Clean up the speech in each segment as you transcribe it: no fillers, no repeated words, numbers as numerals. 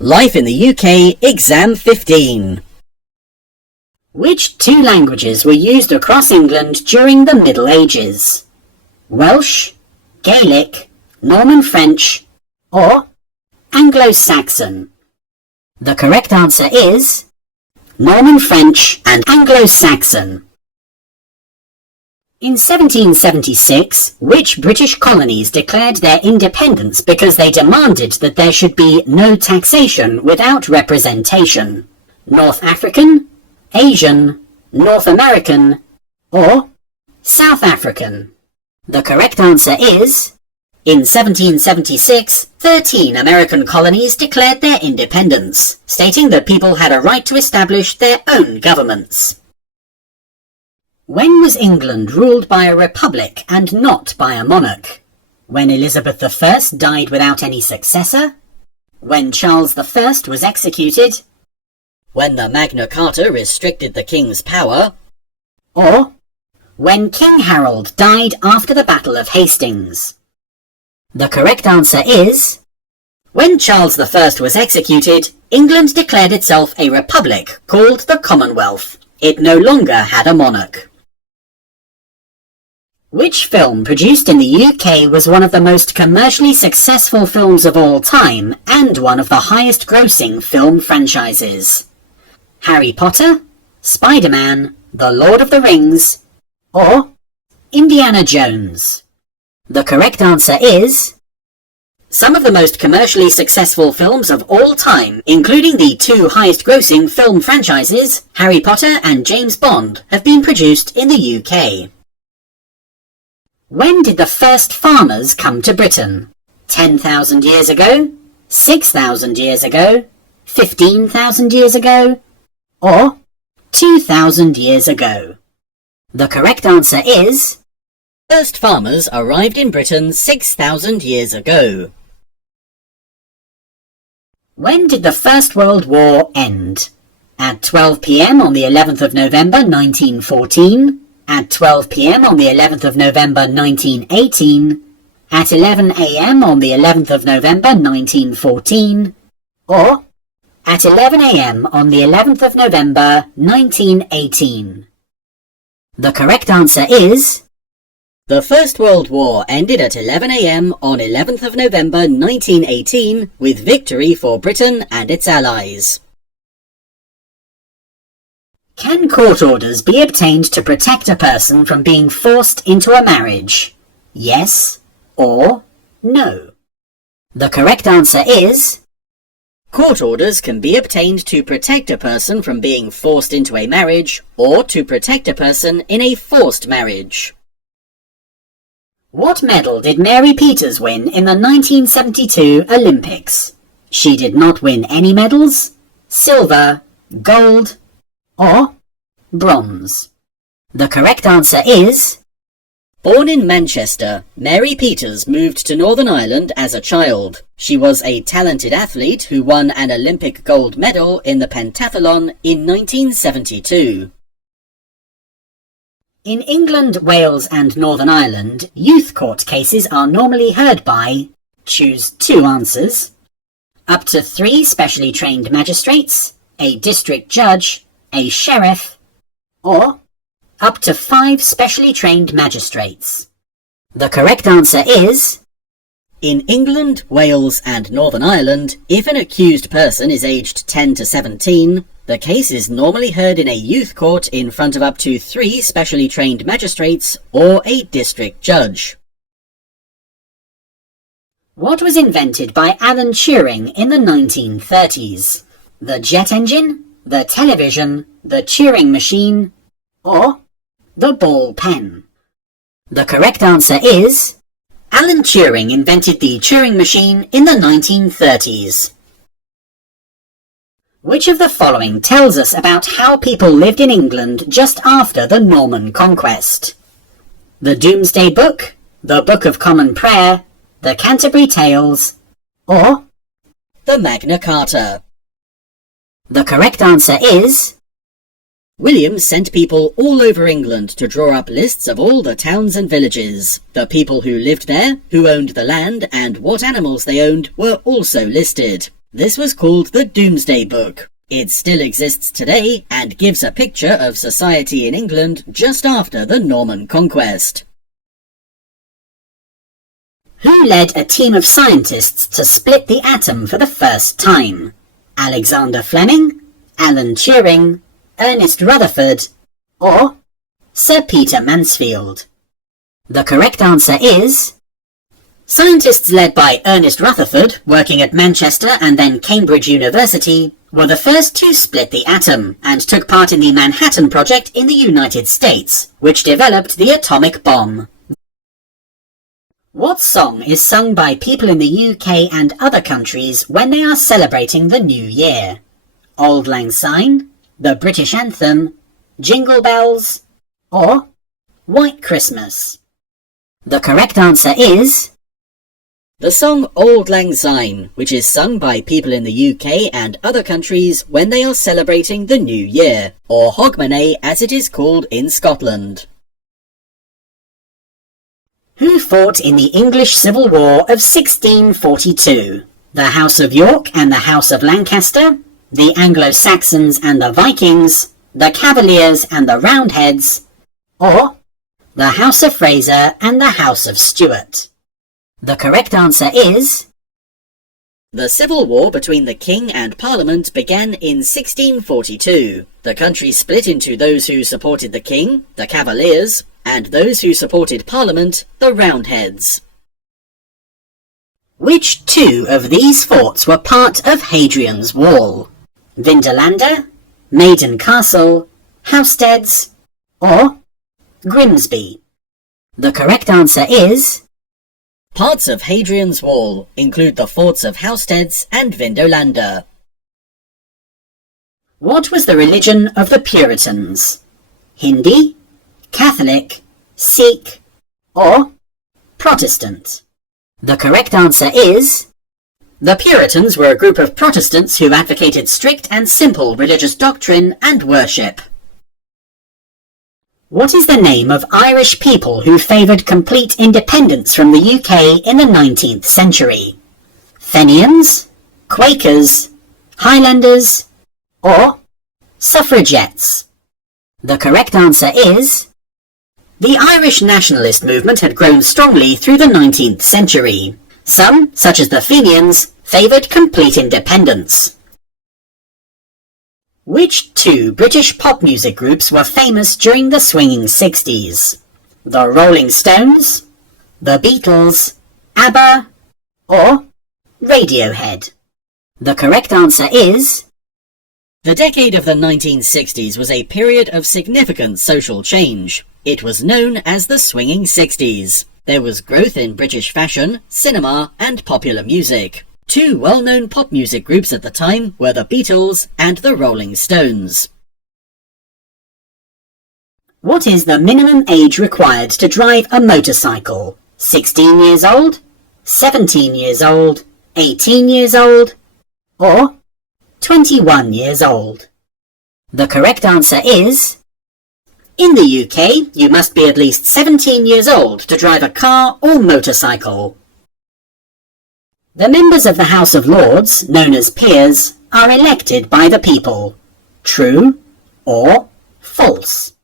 Life in the UK, Exam 15. Which two languages were used across England during the Middle Ages? Welsh, Gaelic, Norman French, or Anglo-Saxon? The correct answer is Norman French and Anglo-Saxon. In 1776, which British colonies declared their independence because they demanded that there should be no taxation without representation? North African, Asian, North American, or South African? The correct answer is, in 1776, 13 American colonies declared their independence, stating that people had a right to establish their own governments. When was England ruled by a republic and not by a monarch? When Elizabeth I died without any successor? When Charles I was executed? When the Magna Carta restricted the king's power? Or when King Harold died after the Battle of Hastings? The correct answer is, when Charles I was executed, England declared itself a republic called the Commonwealth. It no longer had a monarch. Which film produced in the UK was one of the most commercially successful films of all time and one of the highest grossing film franchises? Harry Potter, Spider-Man, The Lord of the Rings, or Indiana Jones? The correct answer is, some of the most commercially successful films of all time, including the two highest grossing film franchises, Harry Potter and James Bond, have been produced in the UK. When did the first farmers come to Britain? 10,000 years ago? 6,000 years ago? 15,000 years ago? Or 2,000 years ago? The correct answer is, first farmers arrived in Britain 6,000 years ago. When did the First World War end? At 12 p.m. on the 11th of November 1914, at 12 p.m. on the 11th of November 1918, at 11 a.m. on the 11th of November 1914, or at 11 a.m. on the 11th of November 1918. The correct answer is, the First World War ended at 11 a.m. on 11th of November 1918 with victory for Britain and its allies. Can court orders be obtained to protect a person from being forced into a marriage? Yes or no? The correct answer is, court orders can be obtained to protect a person from being forced into a marriage or to protect a person in a forced marriage. What medal did Mary Peters win in the 1972 Olympics? She did not win any medals, silver, gold, or bronze. The correct answer is, born in Manchester, Mary Peters moved to Northern Ireland as a child. She was a talented athlete who won an Olympic gold medal in the pentathlon in 1972. In England, Wales and Northern Ireland, youth court cases are normally heard by, choose two answers, up to 3 specially trained magistrates, a district judge, a sheriff, or up to 5 specially trained magistrates. The correct answer is, in England, Wales and Northern Ireland, if an accused person is aged 10 to 17, the case is normally heard in a youth court in front of up to 3 specially trained magistrates or a district judge. What was invented by Alan Turing in the 1930s? The jet engine, the television, the Turing machine, or the ball pen? The correct answer is, Alan Turing invented the Turing machine in the 1930s. Which of the following tells us about how people lived in England just after the Norman Conquest? The Domesday Book, the Book of Common Prayer, the Canterbury Tales, or the Magna Carta? The correct answer is, William sent people all over England to draw up lists of all the towns and villages. The people who lived there, who owned the land, and what animals they owned were also listed. This was called the Domesday Book. It still exists today and gives a picture of society in England just after the Norman Conquest. Who led a team of scientists to split the atom for the first time? Alexander Fleming, Alan Turing, Ernest Rutherford, or Sir Peter Mansfield? The correct answer is... Scientists led by Ernest Rutherford, working at Manchester and then Cambridge University, were the first to split the atom and took part in the Manhattan Project in the United States, which developed the atomic bomb. What song is sung by people in the UK and other countries when they are celebrating the New Year? Auld Lang Syne, the British Anthem, Jingle Bells, or White Christmas? The correct answer is... the song Auld Lang Syne, which is sung by people in the UK and other countries when they are celebrating the New Year, or Hogmanay as it is called in Scotland. Who fought in the English Civil War of 1642? The House of York and the House of Lancaster, the Anglo-Saxons and the Vikings, the Cavaliers and the Roundheads, or the House of Fraser and the House of Stuart? The correct answer is... the Civil War between the King and Parliament began in 1642. The country split into those who supported the King, the Cavaliers, and those who supported Parliament, the Roundheads. Which two of these forts were part of Hadrian's Wall? Vindolanda, Maiden Castle, Housesteads, or Grimsby? The correct answer is... parts of Hadrian's Wall include the forts of Housesteads and Vindolanda. What was the religion of the Puritans? Hindi, Catholic, Sikh, or Protestant? The correct answer is... the Puritans were a group of Protestants who advocated strict and simple religious doctrine and worship. What is the name of Irish people who favoured complete independence from the UK in the 19th century? Fenians, Quakers, Highlanders, or Suffragettes? The correct answer is... the Irish nationalist movement had grown strongly through the 19th century. Some, such as the Fenians, favoured complete independence. Which two British pop music groups were famous during the swinging 60s? The Rolling Stones, the Beatles, ABBA, or Radiohead? The correct answer is... the decade of the 1960s was a period of significant social change. It was known as the swinging 60s. There was growth in British fashion, cinema, and popular music. Two well-known pop music groups at the time were the Beatles and the Rolling Stones. What is the minimum age required to drive a motorcycle? 16 years old, 17 years old, 18 years old, or 21 years old? The correct answer is... in the UK, you must be at least 17 years old to drive a car or motorcycle. The members of the House of Lords, known as peers, are elected by the people. True or false?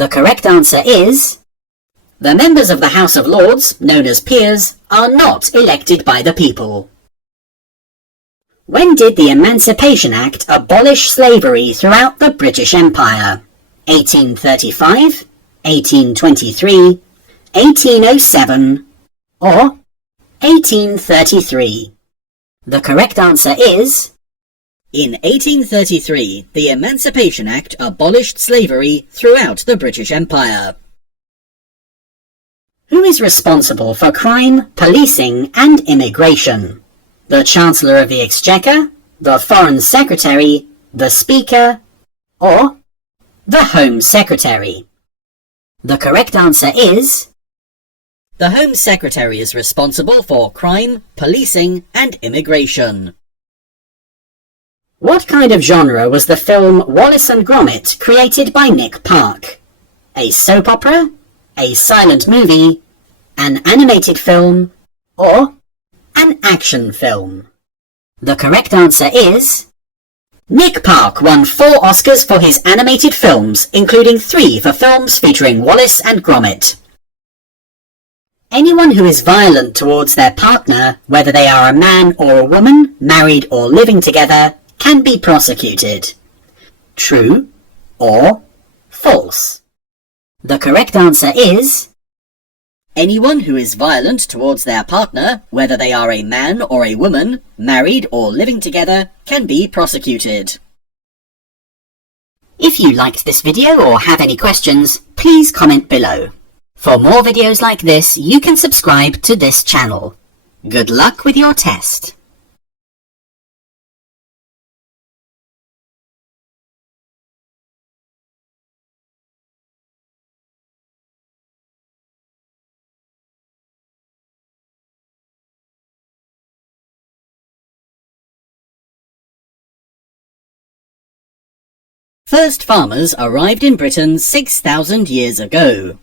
The correct answer is... the members of the House of Lords, known as peers, are not elected by the people. When did the Emancipation Act abolish slavery throughout the British Empire? 1835, 1823, 1807, or 1833? The correct answer is... in 1833, the Emancipation Act abolished slavery throughout the British Empire. Who is responsible for crime, policing, and immigration? The Chancellor of the Exchequer, the Foreign Secretary, the Speaker, or the Home Secretary? The correct answer is... the Home Secretary is responsible for crime, policing, and immigration. What kind of genre was the film Wallace and Gromit created by Nick Park? A soap opera, a silent movie, an animated film, or an action film? The correct answer is... Nick Park won 4 Oscars for his animated films, including 3 for films featuring Wallace and Gromit. Anyone who is violent towards their partner, whether they are a man or a woman, married or living together, can be prosecuted. True or false? The correct answer is... Anyone who is violent towards their partner, whether they are a man or a woman, married or living together, can be prosecuted. If you liked this video or have any questions, please comment below. For more videos like this, you can subscribe to this channel. Good luck with your test. First farmers arrived in Britain 6,000 years ago.